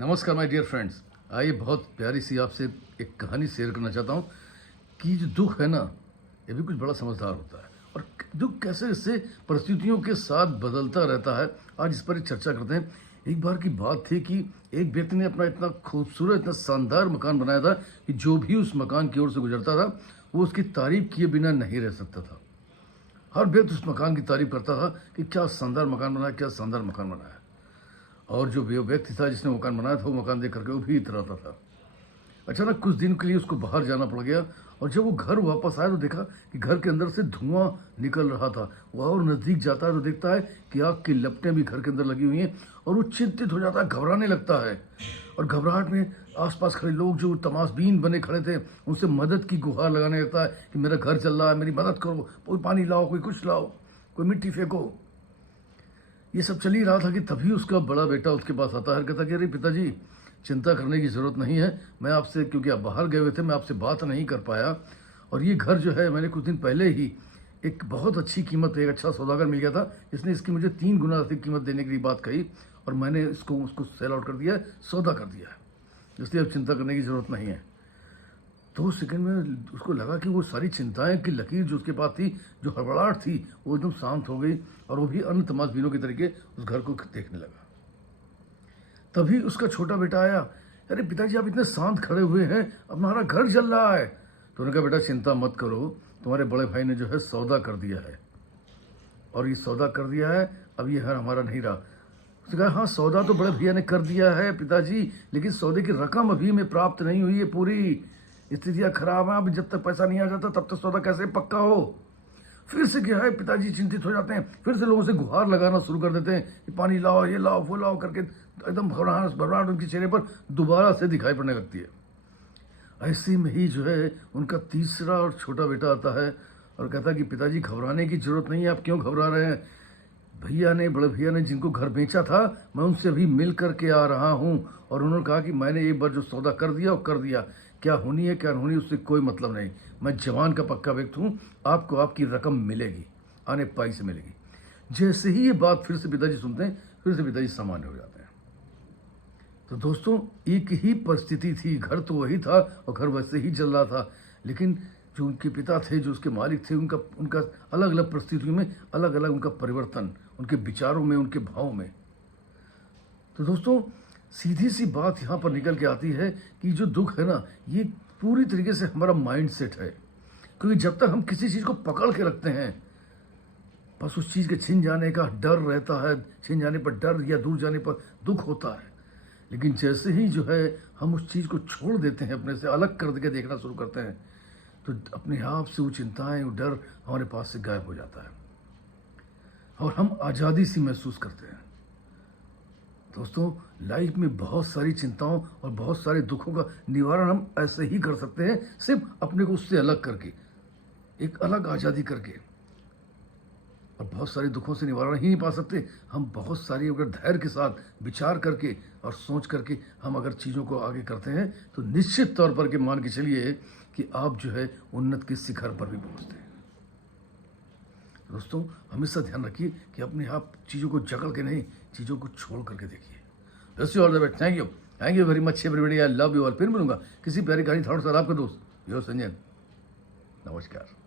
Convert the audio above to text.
नमस्कार my dear friends. आइए बहुत प्यारी सी आपसे एक कहानी शेयर करना चाहता हूँ कि जो दुख है ना, ये भी कुछ बड़ा समझदार होता है और दुख कैसे इससे परिस्थितियों के साथ बदलता रहता है। आज इस पर एक चर्चा करते हैं। एक बार की बात थी कि एक व्यक्ति ने अपना इतना खूबसूरत इतना शानदार मकान बनाया था कि जो भी उस मकान की ओर से गुजरता था वो उसकी तारीफ किए बिना नहीं रह सकता था। हर व्यक्ति उस मकान की तारीफ करता था कि क्या शानदार मकान बनाया, क्या शानदार मकान बनाया। और जो व्यक्ति था जिसने मकान बनाया था वो मकान देख करके वो भी इतराता था। अचानक कुछ दिन के लिए उसको बाहर जाना पड़ गया और जब वो घर वापस आया तो देखा कि घर के अंदर से धुआं निकल रहा था। वह और नज़दीक जाता है तो देखता है कि आग की लपटें भी घर के अंदर लगी हुई हैं और वो चिंतित हो जाता है, घबराने लगता है। और घबराहट में आसपास खड़े लोग जो तमाशबीन बने खड़े थे उनसे मदद की गुहार लगाने लगता है कि मेरा घर जल रहा है, मेरी मदद करो, कोई पानी लाओ, कोई कुछ लाओ, कोई मिट्टी फेंको। ये सब चल ही रहा था कि तभी उसका बड़ा बेटा उसके पास आता है, कहता कि अरे पिताजी चिंता करने की ज़रूरत नहीं है, मैं आपसे, क्योंकि आप बाहर गए हुए थे, मैं आपसे बात नहीं कर पाया। और ये घर जो है मैंने कुछ दिन पहले ही एक बहुत अच्छी कीमत, एक अच्छा सौदागर मिल गया था जिसने इसकी मुझे 3 गुना अधिक कीमत देने के लिए बात कही और मैंने उसको सेल आउट कर दिया है, सौदा कर दिया है, इसलिए अब चिंता करने की ज़रूरत नहीं है। 2 सेकंड में उसको लगा कि वो सारी चिंताएं की लकीर जो उसके पास थी, जो हड़बड़ाहट थी, वो एकदम शांत हो गई और वो भी अन्य तमाशबीनों के तरीके उस घर को देखने लगा। तभी उसका छोटा बेटा आया, अरे पिताजी आप इतने शांत खड़े हुए हैं, अब हमारा घर जल रहा है। तो उन्होंने कहा बेटा चिंता मत करो, तुम्हारे बड़े भाई ने जो है सौदा कर दिया है और ये सौदा कर दिया है, अब ये घर हमारा नहीं रहा। उसने कहा हाँ सौदा तो बड़े भैया ने कर दिया है पिताजी, लेकिन सौदे की रकम अभी हमें प्राप्त नहीं हुई है, पूरी स्थितियाँ खराब हैं, अब जब तक पैसा नहीं आ जाता तब तक सौदा कैसे पक्का हो। फिर से क्या है, पिताजी चिंतित हो जाते हैं, फिर से लोगों से गुहार लगाना शुरू कर देते हैं कि पानी लाओ, ये लाओ, वो लाओ करके एकदम घबराहट उनके चेहरे पर दोबारा से दिखाई पड़ने लगती है। ऐसे में ही जो है उनका तीसरा और छोटा बेटा आता है और कहता है कि पिताजी घबराने की जरूरत नहीं है, आप क्यों घबरा रहे हैं, भैया ने, बड़े भैया ने जिनको घर बेचा था मैं उनसे अभी मिल करके आ रहा हूँ और उन्होंने कहा कि मैंने एक बार जो सौदा कर दिया वो कर दिया, क्या होनी है क्या होनी उससे कोई मतलब नहीं, मैं जवान का पक्का व्यक्ति हूँ, आपको आपकी रकम मिलेगी, आने पाई से मिलेगी। जैसे ही ये बात फिर से पिताजी सुनते हैं, फिर से पिताजी सामान्य हो जाते हैं। तो दोस्तों एक ही परिस्थिति थी, घर तो वही था और घर वैसे ही चल रहा था, लेकिन जो उनके पिता थे, जो उसके मालिक थे, उनका उनका अलग अलग परिस्थितियों में अलग अलग उनका परिवर्तन, उनके विचारों में, उनके भाव में। तो दोस्तों सीधी सी बात यहाँ पर निकल के आती है कि जो दुख है ना, ये पूरी तरीके से हमारा माइंड सेट है। क्योंकि जब तक हम किसी चीज़ को पकड़ के रखते हैं, बस उस चीज़ के छिन जाने का डर रहता है, छिन जाने पर डर या दूर जाने पर दुख होता है। लेकिन जैसे ही जो है हम उस चीज़ को छोड़ देते हैं, अपने से अलग कर के देखना शुरू करते हैं, तो अपने आप से वो चिंताएं, वो डर हमारे पास से गायब हो जाता है और हम आज़ादी सी महसूस करते हैं। दोस्तों लाइफ में बहुत सारी चिंताओं और बहुत सारे दुखों का निवारण हम ऐसे ही कर सकते हैं, सिर्फ अपने को उससे अलग करके, एक अलग आज़ादी करके। और बहुत सारे दुखों से निवारण ही नहीं पा सकते हम, बहुत सारी अगर धैर्य के साथ विचार करके और सोच करके हम अगर चीज़ों को आगे करते हैं तो निश्चित तौर पर के मान के चलिए कि आप जो है उन्नत के शिखर पर भी पहुंचते हैं। दोस्तों हमेशा ध्यान रखिए कि अपने आप चीज़ों को जकड़ के नहीं, चीज़ों को छोड़ करके देखिए। All the best, thank you very much everybody, I love you all. फिर मिलूंगा किसी प्यारी कहानी थोड़ा सा आपका दोस्त यो संजय। नमस्कार।